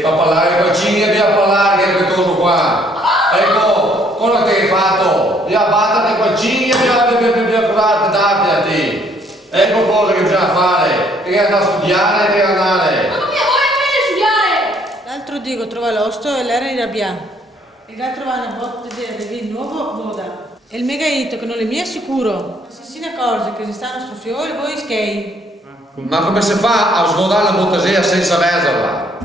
per parlare con Cini dobbiamo parlare che ritorno qua. Ecco, cosa che hai fatto? Io battere con Cini dobbiamo provare darti a te. Ecco cosa che bisogna fare. Devi andare a studiare, devi andare. Ma come vuoi studiare? L'altro dico trova l'osto e l'era di rabbia. Il gatto trova una botta di nuovo voda. E il megaito che non è mia sicuro. Se si ne accorge che si stanno sto fiore, voi schei. Ma come si fa a svuotare la bottasea senza verserla?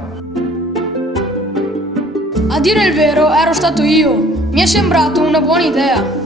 A dire il vero ero stato io. Mi è sembrato una buona idea.